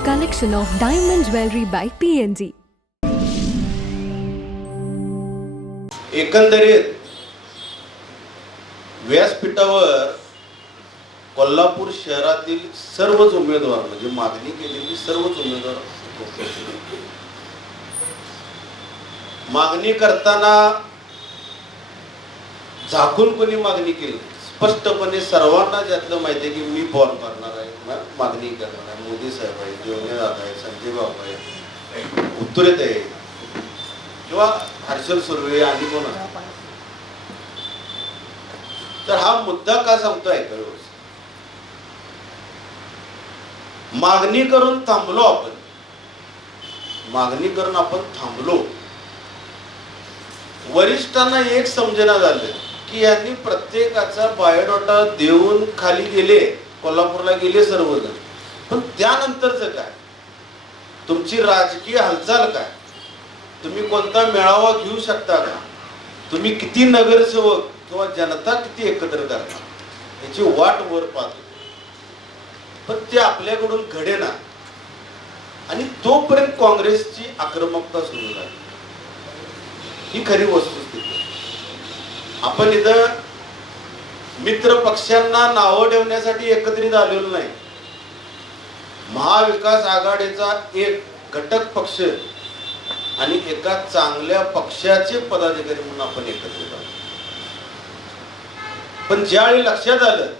collection of diamond jewelry by PNG. एकंदरीत व्यासपीठावर कोल्हापूर शहरातील सर्वच उमेदवार म्हणजे मागणी केलेली सर्वच उमेदवार मागणी करताना झाकून कोणी मागणी केली स्पष्टपणे सर्वांना ज्यातलं माहिती आहे की मी बॉल करणार आहे मागणी करणार आहे. मोदी साहेब आहे देवने दादा आहे संजय बाबा आहे उत्तरेत आहे किंवा हर्षल सुर्वे आणि कोण तर हा मुद्दा का सांगतोय ऐका मागणी करून थांबलो आपण. मागणी करून आपण थांबलो. वरिष्ठांना एक समजना झालं. की यांनी प्रत्येकाचा बायोडाटा देऊन खाली गेले कोल्हापूरला गेले सर्वजण. पण त्यानंतरच काय? तुमची राजकीय हालचाल काय? तुम्ही कोणता मेळावा घेऊ शकता का? तुम्ही किती नगरसेवक किंवा जनता किती एकत्र करता? याची वाट वर पाहतो. पण ते आपल्याकडून घडेना आणि तोपर्यंत काँग्रेसची आक्रमकता सुरू झाली. ही खरी वस्तू. आपण इथं मित्र पक्षांना नावं ठेवण्यासाठी एकत्रित आलेलो नाही. महाविकास आघाडीचा एक घटक पक्ष आणि एका चांगल्या पक्षाचे पदाधिकारी म्हणून आपण एकत्रित आलो. पण ज्यावेळी लक्षात आलं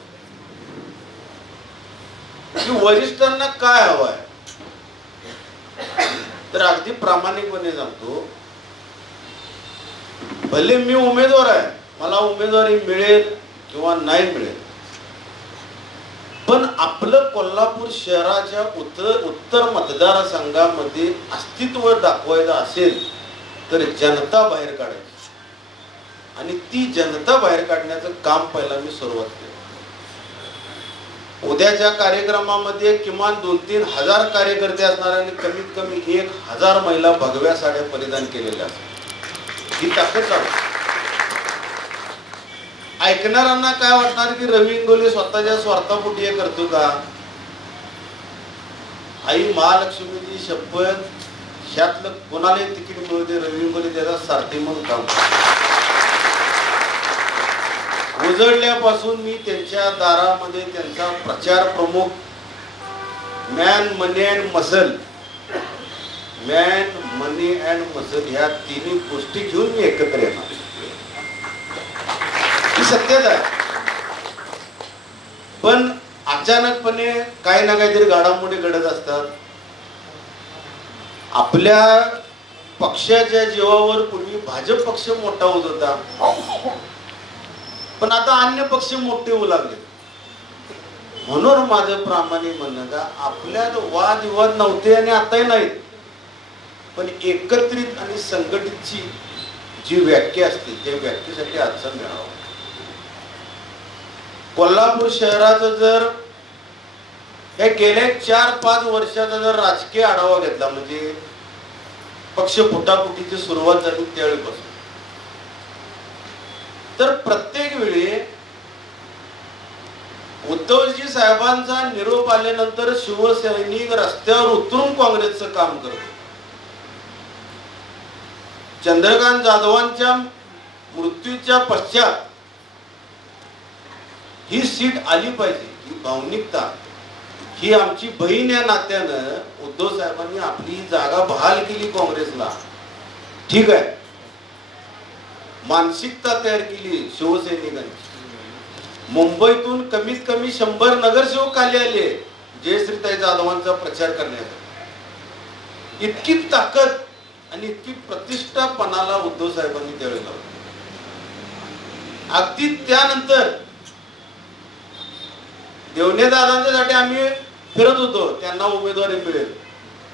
की वरिष्ठांना काय हवंय तर अगदी प्रामाणिकपणे सांगतो भले मी उमेदवार आहे मला उमेदवारी मिळेल किंवा नाही मिळेल. पण आपलं कोल्हापूर शहराच्या उत्तर उत्तर मतदारसंघामध्ये अस्तित्व दाखवायचं असेल तर जनता बाहेर काढायची. आणि ती जनता बाहेर काढण्याचं काम पहिला मी सुरुवात केलं. उद्याच्या कार्यक्रमामध्ये किमान दोन तीन हजार कार्यकर्ते असणार आणि कमीत कमी एक हजार महिला भगव्या साड्या परिधान केलेल्या असतात. ही ताकद चालू ऐकणाऱ्यांना काय वाटणार की रवी इंगोले स्वतःच्या स्वार्थापोटी हे करतो का? आई महालक्ष्मीची शपथ ह्यातलं कोणालाही तिकीट मिळू दे रवी इंगोले त्याचा सारथी म्हणून काम उजळल्यापासून मी त्यांच्या दारामध्ये त्यांचा प्रचार प्रमुख man money and muscle man money and muscle ह्या तिन्ही गोष्टी घेऊन मी एकत्र येणार. ही सत्यच आहे. पण अचानकपणे काही ना काहीतरी घडामोडी घडत असतात. आपल्या पक्षाच्या जीवावर पूर्वी भाजप पक्ष मोठा होत होता. पण आता अन्य पक्ष मोठे होऊ लागले. म्हणून माझं प्रामाणिक म्हणणं का आपल्यात वादविवाद नव्हते आणि आताही नाहीत. पण एकत्रित आणि संघटितची जी व्याख्या असते त्या व्याख्येसाठी आजचा मिळावा. कोल्हापूर शहराचं जर हे गेल्या चार पाच वर्षाचा जर राजकीय आढावा घेतला म्हणजे पक्ष फुटाफुटीची सुरुवात झाली त्यावेळीपासून. तर प्रत्येक वेळी उद्धवजी साहेबांचा निरोप आल्यानंतर शिवसैनिक रस्त्यावर उतरून काँग्रेसचं काम करतो. चंद्रकांत जाधवांच्या मृत्यूच्या पश्चात ही सीट आली पाहिजे ही भावनिकता. ही आमची बहीण या नात्यानं उद्धव साहेबांनी आपली जागा बहाल केली काँग्रेसला. ठीक आहे. मानसिकता तयार केली शिवसैनिकांची. मुंबईतून कमीत कमी शंभर नगरसेवक खाली आले जयश्रीताई जाधवांचा प्रचार करण्यासाठी. इतकी ताकद आणि इतकी प्रतिष्ठापणाला उद्धव साहेबांनी त्यावेळी लावली. अगदी त्यानंतर देवणे दादांच्यासाठी आम्ही फिरत होतो. त्यांना उमेदवारी मिळेल.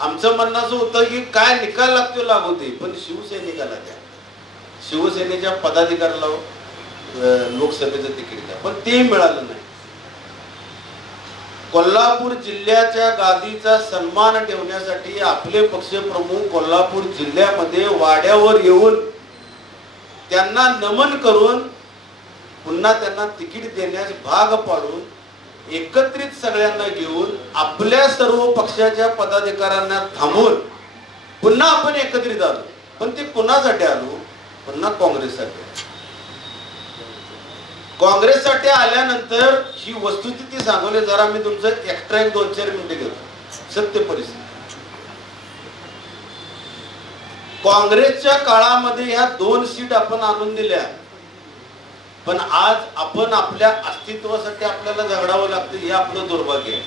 आमचं म्हणणं असं होतं की काय निकाल लागतो लागवते पण शिवसैनिकाला द्या. शिवसेनेच्या पदाधिकाऱ्याला लोकसभेचं तिकीट द्या. पण ते मिळालं नाही. कोल्हापूर जिल्ह्याच्या गादीचा सन्मान ठेवण्यासाठी आपले पक्षप्रमुख कोल्हापूर जिल्ह्यामध्ये वाड्यावर येऊन त्यांना नमन करून पुन्हा त्यांना तिकीट देण्यास भाग पाडून एकत्रित सगळ्यांना घेऊन आपल्या सर्व पक्षाच्या पदाधिकाऱ्यांना थांबवून पुन्हा आपण एकत्रित आलो. पण ते कुणासाठी आलो? पुन्हा काँग्रेससाठी. काँग्रेससाठी आल्यानंतर ही वस्तुस्थिती सांगवली जरा मी तुमचं एक्स्ट्रा एक दोन चार मिनिटे घेतो. सत्य परिस्थिती. काँग्रेसच्या काळामध्ये ह्या दोन सीट आपण आणून दिल्या. पण आज आपण आपल्या अस्तित्वासाठी आपल्याला झगडावं लागतं हे आपलं दुर्भाग्य आहे.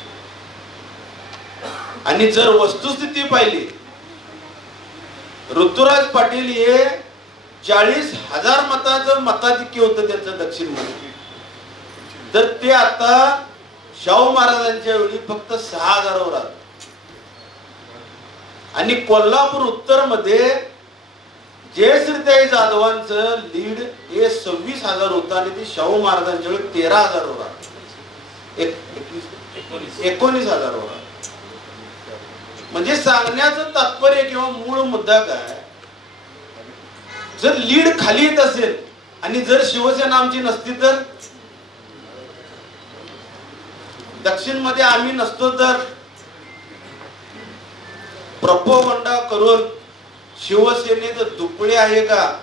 आणि जर वस्तुस्थिती पाहिली ऋतुराज पाटील हे चाळीस हजार मताचं मताधिक्य होतं त्यांचं दक्षिणमध्ये तर ते आता शाहू महाराजांच्या वेळी फक्त सहा हजारावर आलं. आणि कोल्हापूर उत्तरमध्ये जयश्रीताई जाधवांचं लीड हे सव्वीस हजार होतं आणि ते शाहू महाराजांच्या वेळी तेरा एक- एकवीस- एकोणीस हजारावर आलं म्हणजे सांगण्याचं तात्पर्य किंवा मूळ मुद्दा काय? जर लीड खाली येत असेल आणि जर शिवसेना आमची नसती तर? दक्षिणमध्ये आम्ही नसतो तर? प्रपोगंडा करून शिवसेनेचं दुपळे आहे का?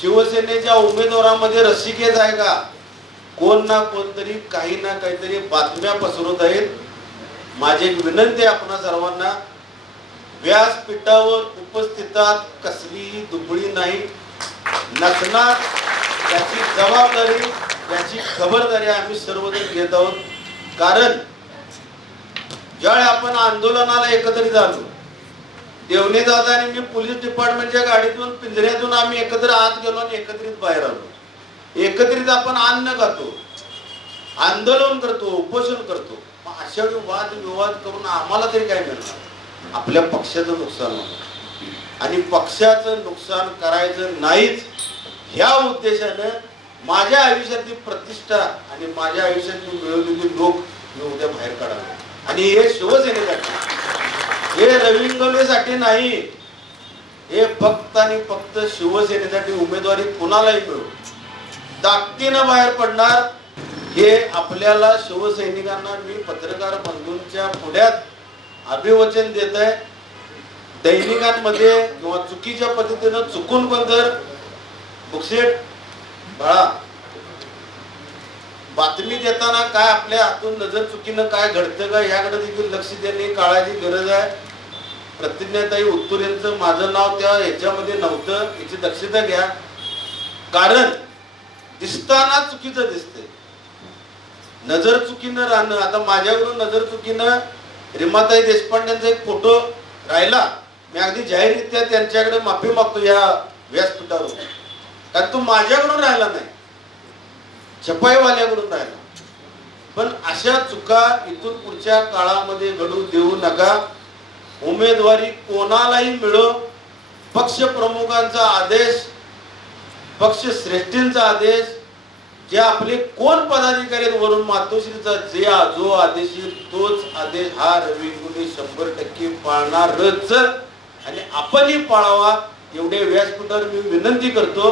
शिवसेनेच्या उमेदवारामध्ये रसिकेच आहे का? कोण ना कोणतरी काही ना काहीतरी बातम्या पसरवत आहेत. माझी एक विनंती आहे सर्वांना व्यासपीठावर उपस्थितात कसलीही दुबळी नाही. नसणार त्याची जबाबदारी त्याची खबरदारी आम्ही सर्वजण घेत आहोत. कारण ज्यावेळी आपण आंदोलनाला एकत्रित आलो देवणे दादा आणि मी पोलीस डिपार्टमेंटच्या गाडीतून पिंजऱ्यातून आम्ही एकत्र आत गेलो आणि एकत्रित बाहेर आलो. एकत्रित आपण अन्न खातो आंदोलन करतो उपोषण करतो. अशा वाद विवाद करून आम्हाला तरी काय मिळणार? आपल्या पक्षाचं नुकसान होणार. आणि पक्षाचं नुकसान करायचं नाहीच ह्या उद्देशानं माझ्या आयुष्यातली प्रतिष्ठा आणि माझ्या आयुष्यातली मिळवलेली लोक मी उद्या बाहेर काढावे आणि हे शिवसेनेसाठी. हे रविंगवेसाठी नाही. हे फक्त आणि फक्त शिवसेनेसाठी उमेदवारी कुणालाही मिळू. ताकदीनं बाहेर पडणार. हे आपल्याला शिवसैनिकांना मी पत्रकार बंधूंच्या पुढ्यात अभिवचन देत आहे दैनिकांमध्ये किंवा चुकीच्या पद्धतीनं चुकून पण जर. बुकसेट बाळा बातमी देताना काय आपल्या हातून नजर चुकीनं काय घडतं का याकडे देखील लक्ष देणे काळाची गरज आहे. प्रतिज्ञाताई उत्तूर यांचं माझं नाव त्या ह्याच्यामध्ये नव्हतं याची दक्षता घ्या. कारण दिसताना चुकीचं दिसतंय. नजर चुकीनं राहणं आता माझ्याकडून नजर चुकीनं रिमाताई देशपांडेंचा एक फोटो राहिला. मी अगदी जाहीररित्या त्यांच्याकडे माफी मागतो या व्यासपीठावर कारण तो माझ्याकडून राहिला नाही. छपाईवाल्याकडून राहिला पण अशा चुका इथून पुढच्या काळामध्ये घडू देऊ नका. उमेदवारी कोणालाही मिळो. पक्ष प्रमुखांचा आदेश पक्ष श्रेष्ठींचा आदेश जे आपले कोण पदाधिकारी आहेत वरून मातोश्रीचा जे जो आदेश येईल तोच आदेश हा रवी गुन्हे शंभर टक्के पाळणारच. आणि आपणही पाळावा एवढे व्यासपीठावर मी विनंती करतो.